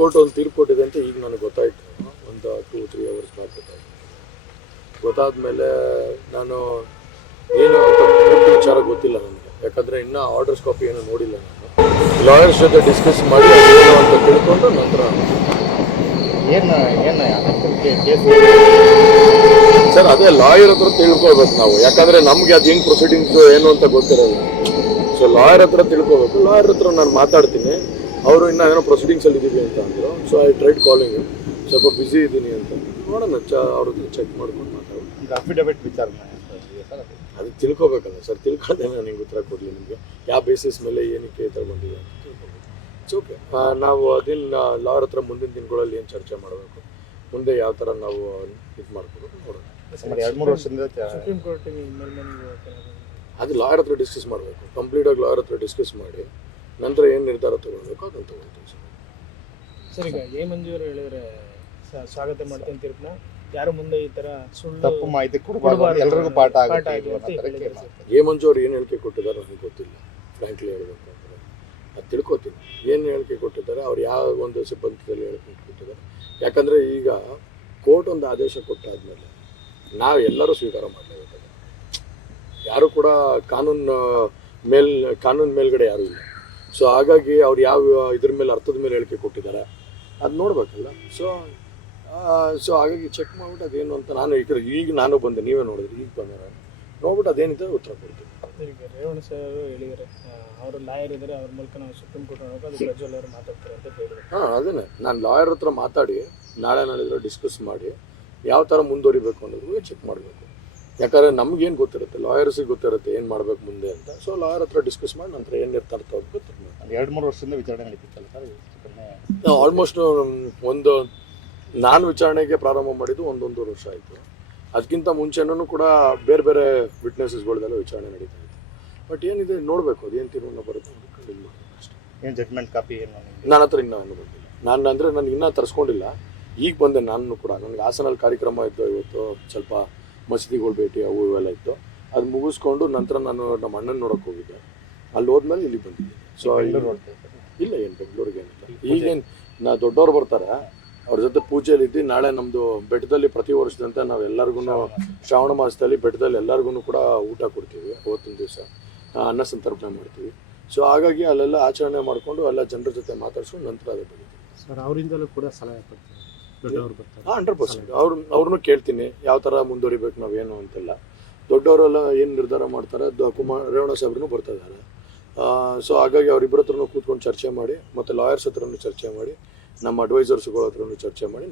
Court ಒಂದು ತೀರ್ಪು ಕೊಟ್ಟಿದೆ ಅಂತ ಈಗ ನನಗೆ ಗೊತ್ತಾಯಿತು. ಒಂದು 2-3 ಅವರ್ಸ್ ಬ್ಯಾಕ್ ಗೊತ್ತಾದ್ಮೇಲೆ ನಾನು ಏನು ಅಂತ ವಿಚಾರ ಗೊತ್ತಿಲ್ಲ ನನಗೆ, ಯಾಕಂದರೆ ಇನ್ನೂ ಆರ್ಡರ್ಸ್ ಕಾಪಿ ಏನೂ ನೋಡಿಲ್ಲ. ನಾನು ಲಾಯರ್ಸ್ ಜೊತೆ ಡಿಸ್ಕಸ್ ಮಾಡಿ ಏನು ಅಂತ ತಿಳ್ಕೊಂಡು ನಂತರ ಸರ್ ಅದೇ ಲಾಯರ್ ಹತ್ರ ತಿಳ್ಕೊಳ್ಬೇಕು ನಾವು, ಯಾಕಂದರೆ ನಮಗೆ ಅದು ಹೆಂಗೆ ಪ್ರೊಸೀಡಿಂಗ್ಸು ಏನು ಅಂತ ಗೊತ್ತಿರೋದು. ಸೊ ಲಾಯರ್ ಹತ್ರ ತಿಳ್ಕೊಬೇಕು. ಲಾಯರ್ ಹತ್ರ ನಾನು ಮಾತಾಡ್ತೀನಿ. ಅವರು ಇನ್ನೂ ಏನೋ ಪ್ರೊಸೀಡಿಂಗ್ಸಲ್ಲಿ ಇದ್ದೀವಿ ಅಂತ ಅಂದರು. ಸೊ ಐ ಟ್ರೈಡ್ ಕಾಲಿಂಗ್, ಸ್ವಲ್ಪ ಬ್ಯುಸಿ ಇದ್ದೀನಿ ಅಂತ. ನೋಡೋಣ, ಅವ್ರ ಹತ್ರ ಚೆಕ್ ಮಾಡ್ಕೊಂಡು ಮಾತಾಡೋಣ. ಅಫಿಡವಿಟ್ ವಿಚಾರ ಅದು ತಿಳ್ಕೊಬೇಕಲ್ಲ ಸರ್, ತಿಳ್ಕೊಂಡೆ ನಾನು ನಿಮ್ಗೆ ಉತ್ತರ ಕೊಡಲಿ. ನಿಮಗೆ ಯಾವ ಬೇಸಿಸ್ ಮೇಲೆ ಏನಕ್ಕೆ ಈ ಥರ ಬಂದಿದೆ ಅಂತ ತಿಳ್ಕೊಬೇಕು. It's okay. ನಾವು ಅದನ್ನು ಲಾಯರ್ ಹತ್ರ ಮುಂದಿನ ದಿನಗಳಲ್ಲಿ ಏನು ಚರ್ಚೆ ಮಾಡಬೇಕು, ಮುಂದೆ ಯಾವ ಥರ ನಾವು ಇದು ಮಾಡ್ಕೋಬೇಕು ನೋಡೋಣ. 2-3 ವರ್ಷದಿಂದ ಸುಪ್ರೀಂ ಕೋರ್ಟಿಗೆ ಅದು ಲಾಯರ್ ಹತ್ರ ಡಿಸ್ಕಸ್ ಮಾಡಬೇಕು. ಕಂಪ್ಲೀಟಾಗಿ ಲಾಯರ್ ಹತ್ರ ಡಿಸ್ಕಸ್ ಮಾಡಿ ನಂತರ ಏನು ನಿರ್ಧಾರ ತೊಗೊಳ್ಬೇಕು ಅದನ್ನು ತೊಗೊಳ್ತೀವಿ ಸರ್. ಸರ್, ಈಗ ಎ ಮಂಜು ಅವರು ಹೇಳಿದ್ರೆ ಸ್ವಾಗತ ಮಾಡ್ತೀನಿ ತೀರ್ಪನ್ನ, ಯಾರು ಮುಂದೆ ಈ ಥರ ಸುಳ್ಳು ತಪ್ಪು ಮಾಹಿತಿ ಕೊಡಬಾರ್ದು, ಎಲ್ರಿಗೂ ಪಾಠ ಆಗುತ್ತೆ. ಎ ಮಂಜು ಅವ್ರು ಏನು ಹೇಳಿಕೆ ಕೊಟ್ಟಿದ್ದಾರೆ ನನಗೆ ಗೊತ್ತಿಲ್ಲ, ಫ್ರ್ಯಾಂಕ್ಲಿ ಹೇಳಬೇಕು ಅಂದರೆ. ಅದು ತಿಳ್ಕೊತೀನಿ ಏನು ಹೇಳಿಕೆ ಕೊಟ್ಟಿದ್ದಾರೆ, ಅವ್ರು ಯಾವ ಒಂದು ಸಿಬ್ಬಂದಿಯಲ್ಲಿ ಹೇಳಿಕೆ ಕೊಟ್ಟಿದ್ದಾರೆ. ಯಾಕಂದರೆ ಈಗ ಕೋರ್ಟ್ ಒಂದು ಆದೇಶ ಕೊಟ್ಟಾದ್ಮೇಲೆ ನಾವು ಎಲ್ಲರೂ ಸ್ವೀಕಾರ ಮಾಡಲೇಬೇಕಾಗುತ್ತೆ. ಯಾರು ಕೂಡ ಕಾನೂನು ಮೇಲ್ಗಡೆ ಯಾರೂ ಇಲ್ಲ. ಸೊ ಹಾಗಾಗಿ ಅವ್ರು ಯಾವ ಇದ್ರ ಮೇಲೆ ಅರ್ಥದ ಮೇಲೆ ಹೇಳಿಕೆ ಕೊಟ್ಟಿದ್ದಾರೆ ಅದು ನೋಡಬೇಕಲ್ಲ. ಸೊ ಹಾಗಾಗಿ ಚೆಕ್ ಮಾಡಿಬಿಟ್ಟು ಅದೇನು ಅಂತ ಈಗ ನಾನು ಬಂದೆ, ನೀವೇ ನೋಡಿದ್ರಿ, ಈಗ ಬಂದೆ ನೋಡ್ಬಿಟ್ಟು ಅದೇನಿದೆ ಉತ್ತರ ಕೊಡ್ತೀನಿ. ಈಗ ರೇವಣ್ಣ ಸರ್ ಹೇಳಿದ್ದಾರೆ, ಅವರು ಲಾಯರ್ ಇದ್ದಾರೆ, ಅವ್ರ ಮೂಲಕ ನಾವು ಸುಪ್ರೀಂ ಕೋರ್ಟ್ ಹೋಗೋಕೆ ಅದು ಪ್ರಜ್ವಲ್ ಅವರು ಮಾತಾಡ್ತಾರೆ ಅಂತ ಹೇಳಿದ್ರು. ಅದನ್ನೇ ನಾನು ಲಾಯರ್ ಹತ್ರ ಮಾತಾಡಿ ನಾಳೆ ಡಿಸ್ಕಸ್ ಮಾಡಿ ಯಾವ ಥರ ಮುಂದುವರಿಬೇಕು ಅನ್ನೋದು ಚೆಕ್ ಮಾಡಬೇಕು. ಯಾಕಂದರೆ ನಮಗೇನು ಗೊತ್ತಿರುತ್ತೆ, ಲಾಯರ್ಸಿಗೆ ಗೊತ್ತಿರುತ್ತೆ ಏನು ಮಾಡಬೇಕು ಮುಂದೆ ಅಂತ. ಸೊ ಲಾಯರ್ ಹತ್ರ ಡಿಸ್ಕಸ್ ಮಾಡಿ ನಂತರ ಏನು ನಿರ್ಧಾರ ತಗೋಬೇಕು. 2-3 ವರ್ಷದಿಂದ ವಿಚಾರಣೆ ನಡೀತಿತ್ತಲ್ಲ ಸರ್? ಆಲ್ಮೋಸ್ಟ್ ನಾನು ವಿಚಾರಣೆಗೆ ಪ್ರಾರಂಭ ಮಾಡಿದ್ದು 1.5 ವರ್ಷ ಆಯಿತು. ಅದಕ್ಕಿಂತ ಮುಂಚೆನೂ ಕೂಡ ಬೇರೆ ಬೇರೆ ವಿಟ್ನೆಸಸ್ಗಳದೆಲ್ಲ ವಿಚಾರಣೆ ನಡೀತಾ ಇತ್ತು. ಬಟ್ ಏನಿದೆ ನೋಡಬೇಕು, ಅದೇನು ತೀರ್ಮಾನ ಬರುತ್ತೆ ನೋಡ್ಬೇಕು ಅಷ್ಟೇ. ಏನು ಜಡ್ಜ್ಮೆಂಟ್ ಕಾಪಿ ಏನು ನನ್ನ ಹತ್ರ ಇನ್ನೂ ಬಂದಿಲ್ಲ. ನಾನು ಇನ್ನೂ ತರಿಸ್ಕೊಂಡಿಲ್ಲ. ಈಗ ಬಂದೆ ನಾನು ಕೂಡ. ನನಗೆ ಹಾಸನಲ್ಲಿ ಕಾರ್ಯಕ್ರಮ ಇತ್ತು ಇವತ್ತು, ಸ್ವಲ್ಪ ಮಸೀದಿಗಳು ಭೇಟಿ ಅವು ಇವೆಲ್ಲ ಇತ್ತು. ಅದು ಮುಗಿಸ್ಕೊಂಡು ನಂತರ ನಾನು ನಮ್ಮ ಅಣ್ಣನ ನೋಡೋಕೆ ಹೋಗಿದ್ದೆ. ಅಲ್ಲಿ ಹೋದ್ಮೇಲೆ ಇಲ್ಲಿ ಬಂದಿದ್ದೆ. ಸೊ ಇಲ್ಲ, ಏನು ಬೆಂಗಳೂರಿಗೆ ಏನಿಲ್ಲ. ಈಗೇನು ದೊಡ್ಡವ್ರು ಬರ್ತಾರೆ, ಅವ್ರ ಜೊತೆ ಪೂಜೆಯಲ್ಲಿದ್ದು ನಾಳೆ ನಮ್ಮದು ಬೆಟ್ಟದಲ್ಲಿ ಪ್ರತಿ ವರ್ಷದಂತೆ ನಾವು ಎಲ್ಲರಿಗೂ ಶ್ರಾವಣ ಮಾಸದಲ್ಲಿ ಬೆಟ್ಟದಲ್ಲಿ ಎಲ್ಲರಿಗೂ ಕೂಡ ಊಟ ಕೊಡ್ತೀವಿ. ಅವತ್ತಿನ ದಿವಸ ಅನ್ನ ಸಂತರ್ಪಣೆ ಮಾಡ್ತೀವಿ. ಸೊ ಹಾಗಾಗಿ ಅಲ್ಲೆಲ್ಲ ಆಚರಣೆ ಮಾಡಿಕೊಂಡು ಎಲ್ಲ ಜನರ ಜೊತೆ ಮಾತಾಡ್ಸ್ಕೊಂಡು ನಂತರ ಅದೇ ಬೆಳಿತೀವಿ ಸರ್. ಅವರಿಂದಲೂ ಕೂಡ ಸಲಹೆ ಕೊಡ್ತೀವಿ, ದೊಡ್ಡವರು ಬರ್ತಾರೆ. 100% ಅವ್ರನ್ನೂ ಕೇಳ್ತೀನಿ ಯಾವ ಥರ ಮುಂದುವರಿಬೇಕು ನಾವೇನು ಅಂತೆಲ್ಲ. ದೊಡ್ಡವರೆಲ್ಲ ಏನು ನಿರ್ಧಾರ ಮಾಡ್ತಾರೆ, ರೇವಣ್ಣ ಸಾಹೇಬ್ರೂ ಬರ್ತಾ ಇದ್ದಾರೆ. ಸೊ ಹಾಗಾಗಿ ಅವರಿಬ್ಬರ ಹತ್ರನೂ ಕೂತ್ಕೊಂಡು ಚರ್ಚೆ ಮಾಡಿ, ಮತ್ತು ಲಾಯರ್ಸ್ ಹತ್ರನೂ ಚರ್ಚೆ ಮಾಡಿ, ನಮ್ಮ ಅಡ್ವೈಸರ್ಸ್ಗಳ ಹತ್ರನೂ ಚರ್ಚೆ ಮಾಡಿ